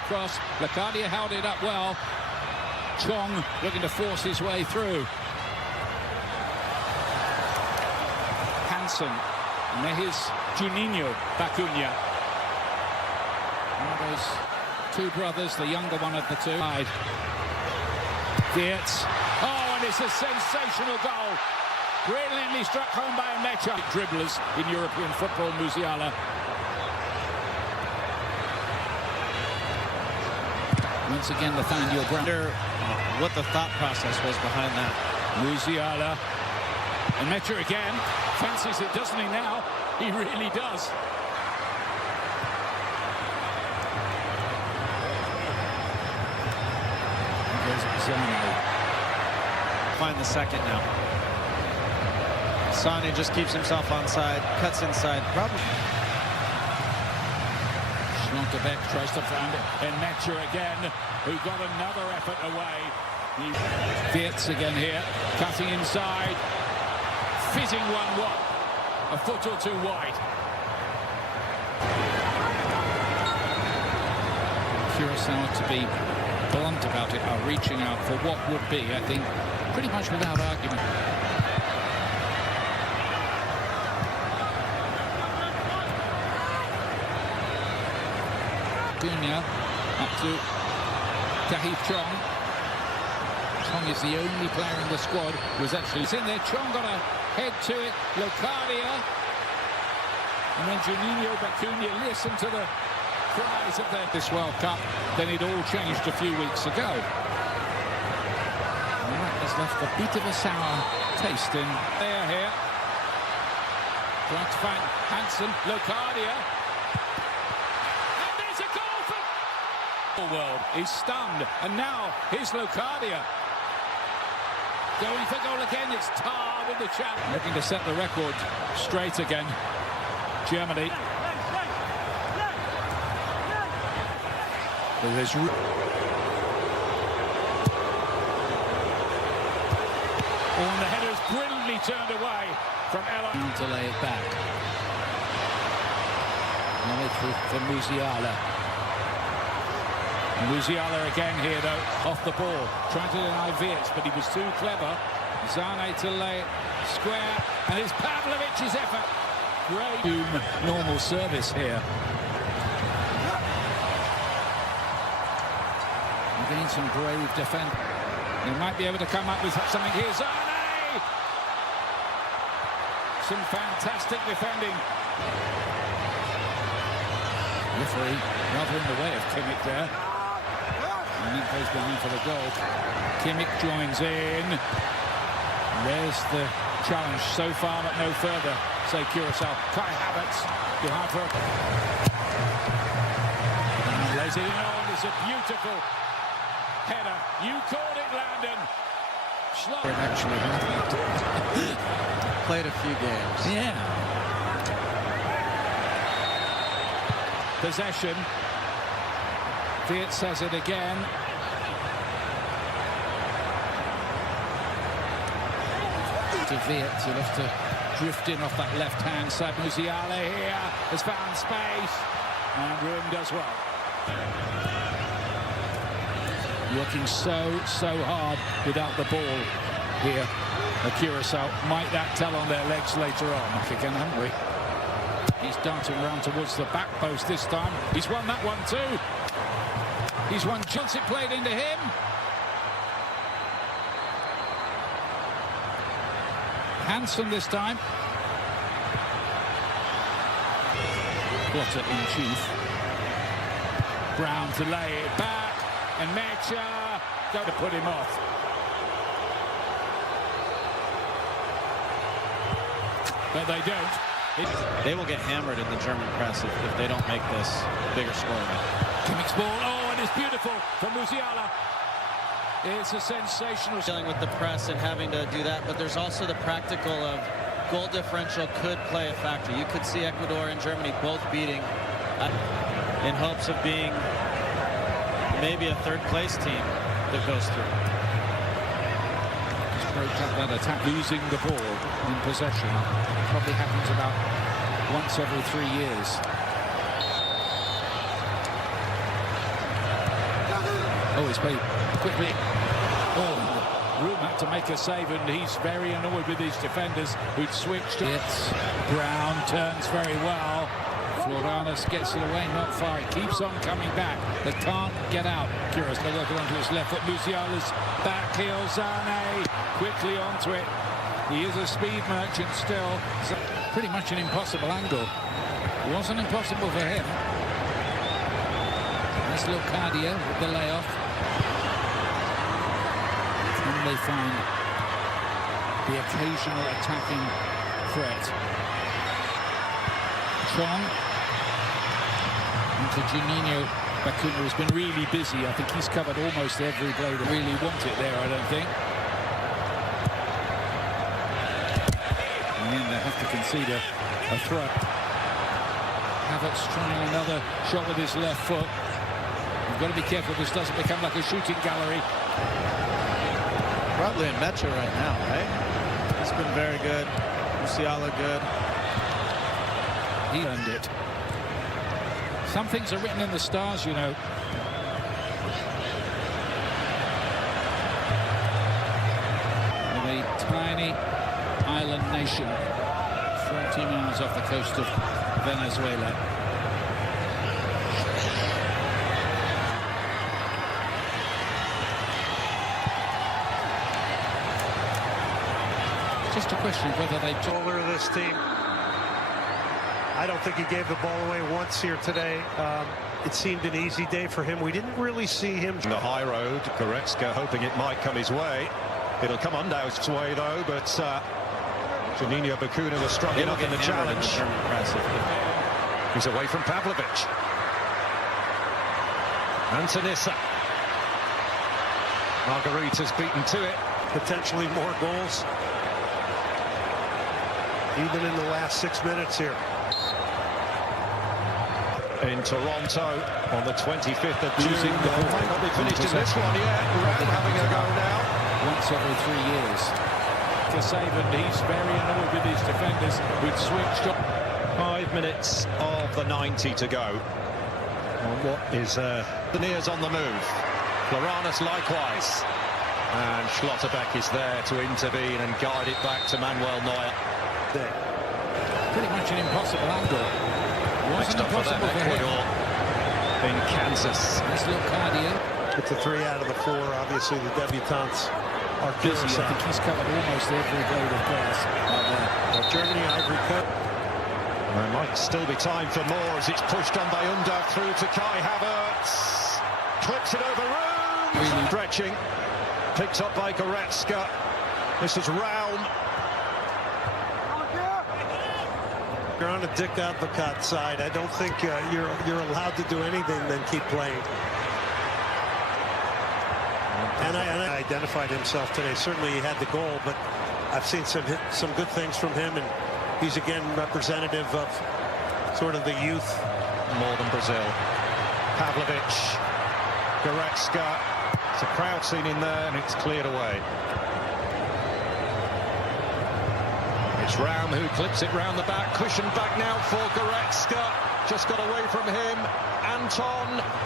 Cross, Locadia held it up well. Chong looking to force his way through. Hansen, and there is Juninho Bacuna. One of those two brothers, the younger one of the two. Wirtz. Oh, and it's a sensational goal. Brilliantly struck home by Mecha. Dribblers in European football, Musiala. Once again, Nathaniel Brown. What the thought process was behind that. Musiala. And Mecha again. Fancies it, doesn't he now? He really does. There's Zane. Find the second now. Sane just keeps himself onside, cuts inside. Probably. Schlotterbeck tries to find it. And Mecha again, who got another effort away. Wirtz again here, cutting inside. Fizzing 1-1. A foot or two wide. Curacao, to be blunt about it, are reaching out for what would be, I think, pretty much without argument. Dunya up to Tahith Chong. Chong is the only player in the squad who was actually in there. Chong got a head to it. Locadia. And then Juninho Bacuna listened to the cries of this World Cup. Then it all changed a few weeks ago. And that has left a bit of a sour taste in there here. Trying to find Hansen. Locadia. And there's a goal for the world. He's stunned. And now here's Locadia. Going for goal again, it's Tar with the challenge. Looking to set the record straight again. Germany. There's oh, and the header is brilliantly turned away from Ella. To lay it back. Now for Musiala. Musiala again here, though, off the ball. Trying to deny Wirtz, but he was too clever. Zane to lay it square, and it's Pavlovic's effort. Great normal service here. Again, some brave defense. They might be able to come up with something here. Zane! Some fantastic defending. Referee rather in the way of Kimmich there. And that goes behind for the goal. Kimmich joins in. There's the challenge so far, but no further. Say Curacao. Kai Havertz behind for and lays it in on. It's a beautiful header. You called it, Landon. It actually happened. Played a few games. Yeah. Possession. Wirtz has it again. To Wirtz, he'll have to drift in off that left-hand side. Musiala here has found space, and Room does well. Working so hard without the ball here. The Curacao, might that tell on their legs later on? Back again, haven't we? He's darting around towards the back post this time. He's won that one too. He's won. Johnson played into him. Hansen this time. Plotter in chief. Brown to lay it back. And Mecha going to put him off. But they don't. They will get hammered in the German press if they don't make this bigger score. Kimmich's ball. Oh, and it's beautiful from Musiala. It's a sensational. Dealing with the press and having to do that, but there's also the practical of goal differential could play a factor. You could see Ecuador and Germany both beating in hopes of being maybe a third-place team that goes through. Just broke up that attack, losing the ball in possession. Probably happens about once every 3 years. Oh, he's played quickly. Oh, Room had to make a save, and he's very annoyed with his defenders who'd switched. It's Brown turns very well. Floranus gets it away, not far. It keeps on coming back. They can't get out. Curious, they're working onto his left foot. Musiala's back heel. Zane quickly onto it. He is a speed merchant still. Pretty much an impossible angle. It wasn't impossible for him. Nice little cardio with the layoff. And they find the occasional attacking threat. Chong into Juninho. Bakuna has been really busy. I think he's covered almost every blow that really want it there, I don't think. And then they have to concede a throw. Havertz trying another shot with his left foot. You've got to be careful this doesn't become like a shooting gallery. Probably in Metro right now, right? He's been very good. Musiala good. He earned it. Some things are written in the stars, you know. With a tiny island nation 40 miles off the coast of Venezuela. Just a question of whether they older this team. I don't think he gave the ball away once here today. It seemed an easy day for him. We didn't really see him. The high road, Goretzka hoping it might come his way. It'll come Undauf's way though, but Juninho Bakuna was strong enough in the challenge. He's away from Pavlovic. Antonissa. Margarita's beaten to it. Potentially more goals. Even in the last 6 minutes here. In Toronto on the 25th of June. They might not be finished in this one yet. Ram having a go now. Once every 3 years. To save, and he's very annoyed with his defenders who'd switched on. 5 minutes of the 90 to go. On what is the Nears on the move. Floranus likewise. And Schlotterbeck is there to intervene and guide it back to Manuel Neuer. Pretty much an impossible angle. Wasn't Next up for them, impossible for Ecuador in Kansas. Nice little cardio. It's a 3 out of the 4. Obviously, the debutants are Busy. curacao. I think he's covered almost every blade of grass out there. Germany, Ivory Coast. There might still be time for more as it's pushed on by Undauf through to Kai Havertz. Clips it over Room. Really stretching. Picked up by Goretzka. This is Raum. You're on a Dick Advocat side. I don't think you're allowed to do anything than keep playing. And I identified himself today. Certainly he had the goal, but I've seen some good things from him, and he's again representative of sort of the youth. More than Brazil. Pavlovic, Goretzka. It's a crowd scene in there, and it's cleared away. It's Raum who clips it round the back, cushioned back now for Goretzka. Just got away from him. Anton.